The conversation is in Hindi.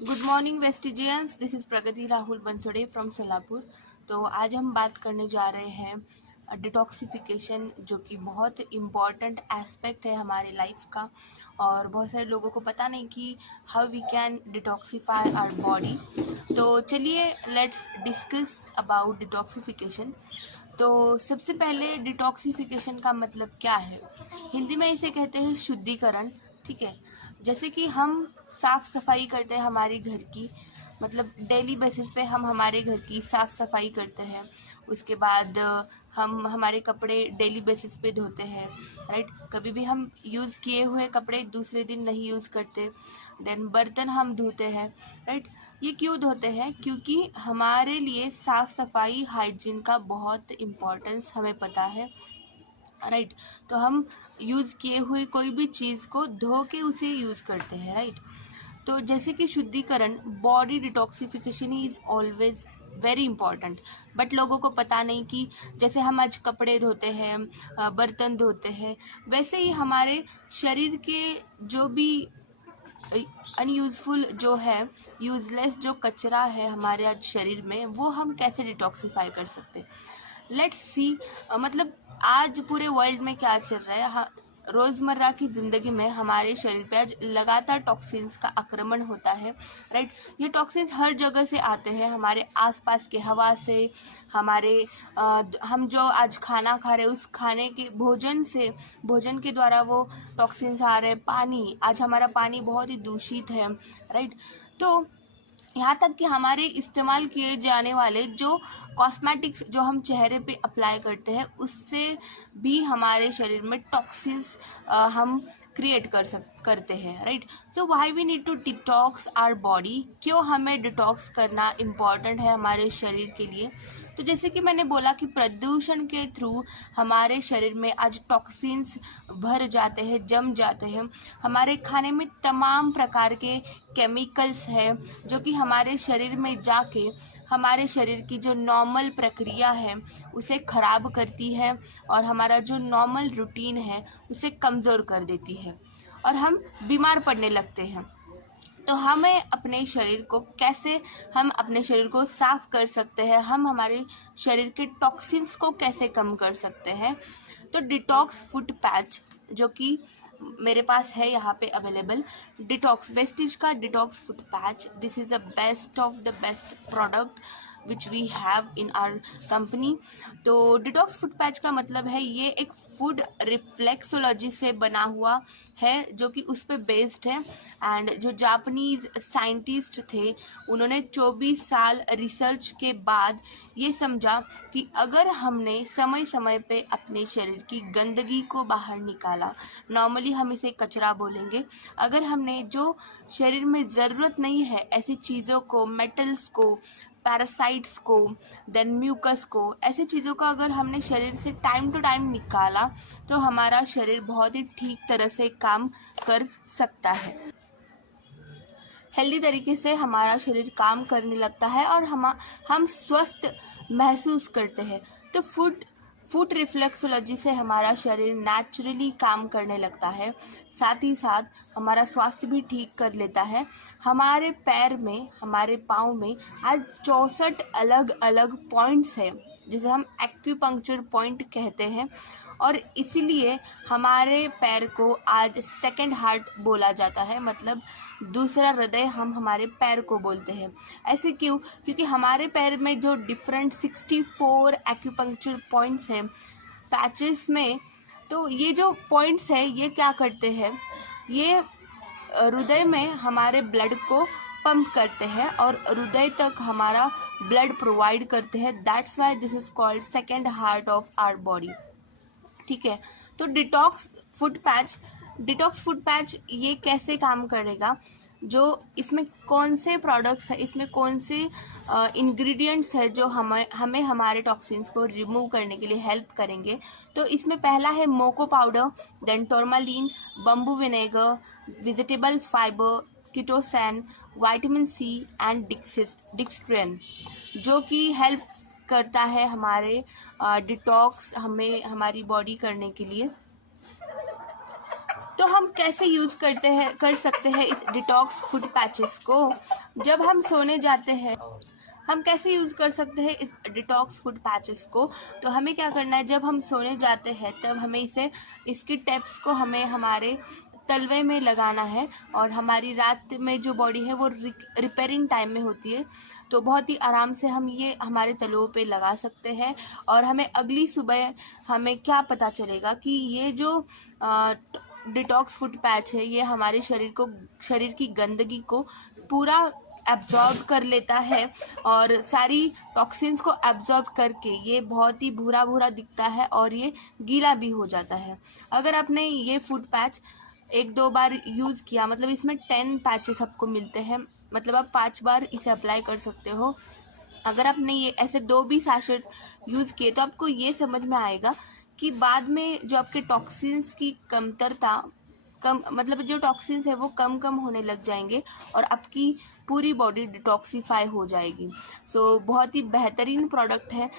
Good morning Vestigians, this is Pragati Rahul Bansode from Solapur. तो आज हम बात करने जा रहे हैं डिटॉक्सिफिकेशन, जो कि बहुत इम्पॉर्टेंट एस्पेक्ट है हमारे लाइफ का। और बहुत सारे लोगों को पता नहीं कि how we can detoxify our body. तो चलिए लेट्स डिस्कस अबाउट डिटॉक्सिफिकेशन। तो सबसे पहले डिटॉक्सिफिकेशन का मतलब क्या है? हिंदी में इसे कहते हैं शुद्धिकरण। ठीक है, जैसे कि हम साफ़ सफाई करते हैं हमारे घर की, मतलब डेली बेसिस पे हम हमारे घर की साफ़ सफाई करते हैं। उसके बाद हम हमारे कपड़े डेली बेसिस पे धोते हैं, राइट। कभी भी हम यूज़ किए हुए कपड़े दूसरे दिन नहीं यूज़ करते। देन बर्तन हम धोते हैं, राइट। ये क्यों धोते हैं? क्योंकि हमारे लिए साफ़ सफाई हाइजीन का बहुत इम्पोर्टेंस हमें पता है, राइट। तो हम यूज़ किए हुए कोई भी चीज़ को धो के उसे यूज़ करते हैं, राइट। तो जैसे कि शुद्धिकरण, body detoxification is always very important. But लोगों को पता नहीं कि जैसे हम आज कपड़े धोते हैं, बर्तन धोते हैं, वैसे ही हमारे शरीर के जो भी अनयूज़फुल जो है, यूज़लेस जो कचरा है हमारे आज शरीर में, वो हम कैसे डिटॉक्सिफाई कर सकते हैं। लेट्स सी, मतलब आज पूरे वर्ल्ड में क्या चल रहा है। हाँ, रोज़मर्रा की ज़िंदगी में हमारे शरीर पे आज लगातार टॉक्सिन्स का आक्रमण होता है, राइट। ये टॉक्सिन्स हर जगह से आते हैं, हमारे आसपास के हवा से, हमारे हम जो आज खाना खा रहे हैं उस खाने के भोजन से, भोजन के द्वारा वो टॉक्सिन्स आ रहे हैं। पानी, आज हमारा पानी बहुत ही दूषित है, राइट। तो यहाँ तक कि हमारे इस्तेमाल किए जाने वाले जो कॉस्मेटिक्स जो हम चेहरे पे अप्लाई करते हैं, उससे भी हमारे शरीर में टॉक्सिन्स हम क्रिएट करते हैं, right. So why we need to detox our body, क्यों हमें डिटॉक्स करना इम्पॉर्टेंट है हमारे शरीर के लिए? तो जैसे कि मैंने बोला कि प्रदूषण के थ्रू हमारे शरीर में आज टॉक्सिन्स भर जाते हैं, जम जाते हैं। हमारे खाने में तमाम प्रकार के केमिकल्स हैं जो कि हमारे शरीर में जाके हमारे शरीर की जो नॉर्मल प्रक्रिया है उसे ख़राब करती है, और हमारा जो नॉर्मल रूटीन है उसे कमज़ोर कर देती है, और हम बीमार पड़ने लगते हैं। तो हमें अपने शरीर को कैसे, हम अपने शरीर को साफ़ कर सकते हैं, हम हमारे शरीर के टॉक्सिन्स को कैसे कम कर सकते हैं? तो डिटॉक्स फुट पैच, जो कि मेरे पास है यहाँ पे अवेलेबल, डिटॉक्स वेस्टिज का detox foot patch, this is the best of the best product which we have in our company. तो डिटॉक्स फुट पैच का मतलब है, ये एक फूड रिफ्लेक्सोलॉजी से बना हुआ है, जो कि उस पर बेस्ड है। एंड जो जापानीज़ साइंटिस्ट थे, उन्होंने 24 साल रिसर्च के बाद ये समझा कि अगर हमने समय समय पे अपने शरीर की गंदगी को बाहर निकाला, नॉर्मली हम इसे कचरा बोलेंगे, अगर हमने जो शरीर में ज़रूरत नहीं है ऐसी चीज़ों को, मेटल्स को, पैरासाइट्स को, देन म्यूकस को, ऐसी चीज़ों का अगर हमने शरीर से टाइम टू टाइम निकाला, तो हमारा शरीर बहुत ही ठीक तरह से काम कर सकता है। हेल्दी तरीके से हमारा शरीर काम करने लगता है और हम स्वस्थ महसूस करते हैं। तो फूड रिफ्लेक्सोलॉजी से हमारा शरीर नेचुरली काम करने लगता है, साथ ही साथ हमारा स्वास्थ्य भी ठीक कर लेता है। हमारे पैर में, हमारे पाँव में आज 64 अलग अलग पॉइंट्स हैं, जिसे हम एक्यूपंक्चर पॉइंट कहते हैं, और इसीलिए हमारे पैर को आज सेकंड हार्ट बोला जाता है, मतलब दूसरा हृदय हम हमारे पैर को बोलते हैं। ऐसे क्यों? क्योंकि हमारे पैर में जो डिफरेंट 64 एक्यूपंक्चर पॉइंट्स हैं पैचेस में, तो ये जो पॉइंट्स हैं ये क्या करते हैं, ये हृदय में हमारे ब्लड को पंप करते हैं और हृदय तक हमारा ब्लड प्रोवाइड करते हैं। That's why this is called second heart of our body. ठीक है। तो डिटॉक्स फूड पैच ये कैसे काम करेगा? जो इसमें कौन से प्रोडक्ट्स हैं, इसमें कौन से इंग्रेडिएंट्स है जो हमें हमारे टॉक्सिन्स को रिमूव करने के लिए हेल्प करेंगे? तो इसमें पहला है मोको powder, then tourmaline, bamboo vinegar, vegetable fibre, chitosan, vitamin C and dextrin, जो कि हेल्प करता है हमारे डिटॉक्स, हमें हमारी बॉडी करने के लिए। तो हम कैसे यूज़ कर सकते हैं इस डिटॉक्स फूड पैचेस को जब हम सोने जाते हैं। हम कैसे यूज़ कर सकते हैं इस डिटॉक्स फूड पैचेस को। तो हमें क्या करना है, जब हम सोने जाते हैं तब हमें इसकी टिप्स को हमें हमारे तलवे में लगाना है। और हमारी रात में जो बॉडी है वो रिपेयरिंग टाइम में होती है, तो बहुत ही आराम से हम ये हमारे तलवों पे लगा सकते हैं। और हमें अगली सुबह हमें क्या पता चलेगा कि ये जो डिटॉक्स फूड पैच है ये हमारे शरीर की गंदगी को पूरा एब्जॉर्ब कर लेता है और सारी टॉक्सिन्स को एब्जॉर्ब करके ये बहुत ही भूरा भूरा दिखता है और ये गीला भी हो जाता है। अगर आपने ये फूड पैच 1-2 बार यूज़ किया, मतलब इसमें 10 पैचेस आपको मिलते हैं, मतलब आप 5 बार इसे अप्लाई कर सकते हो। अगर आपने ये ऐसे 2 भी सैशेट यूज़ किए तो आपको ये समझ में आएगा कि बाद में जो आपके टॉक्सिन्स की कमतरता कम, मतलब जो टॉक्सिन्स है वो कम होने लग जाएंगे और आपकी पूरी बॉडी डिटॉक्सिफाई हो जाएगी। सो बहुत ही बेहतरीन प्रोडक्ट है।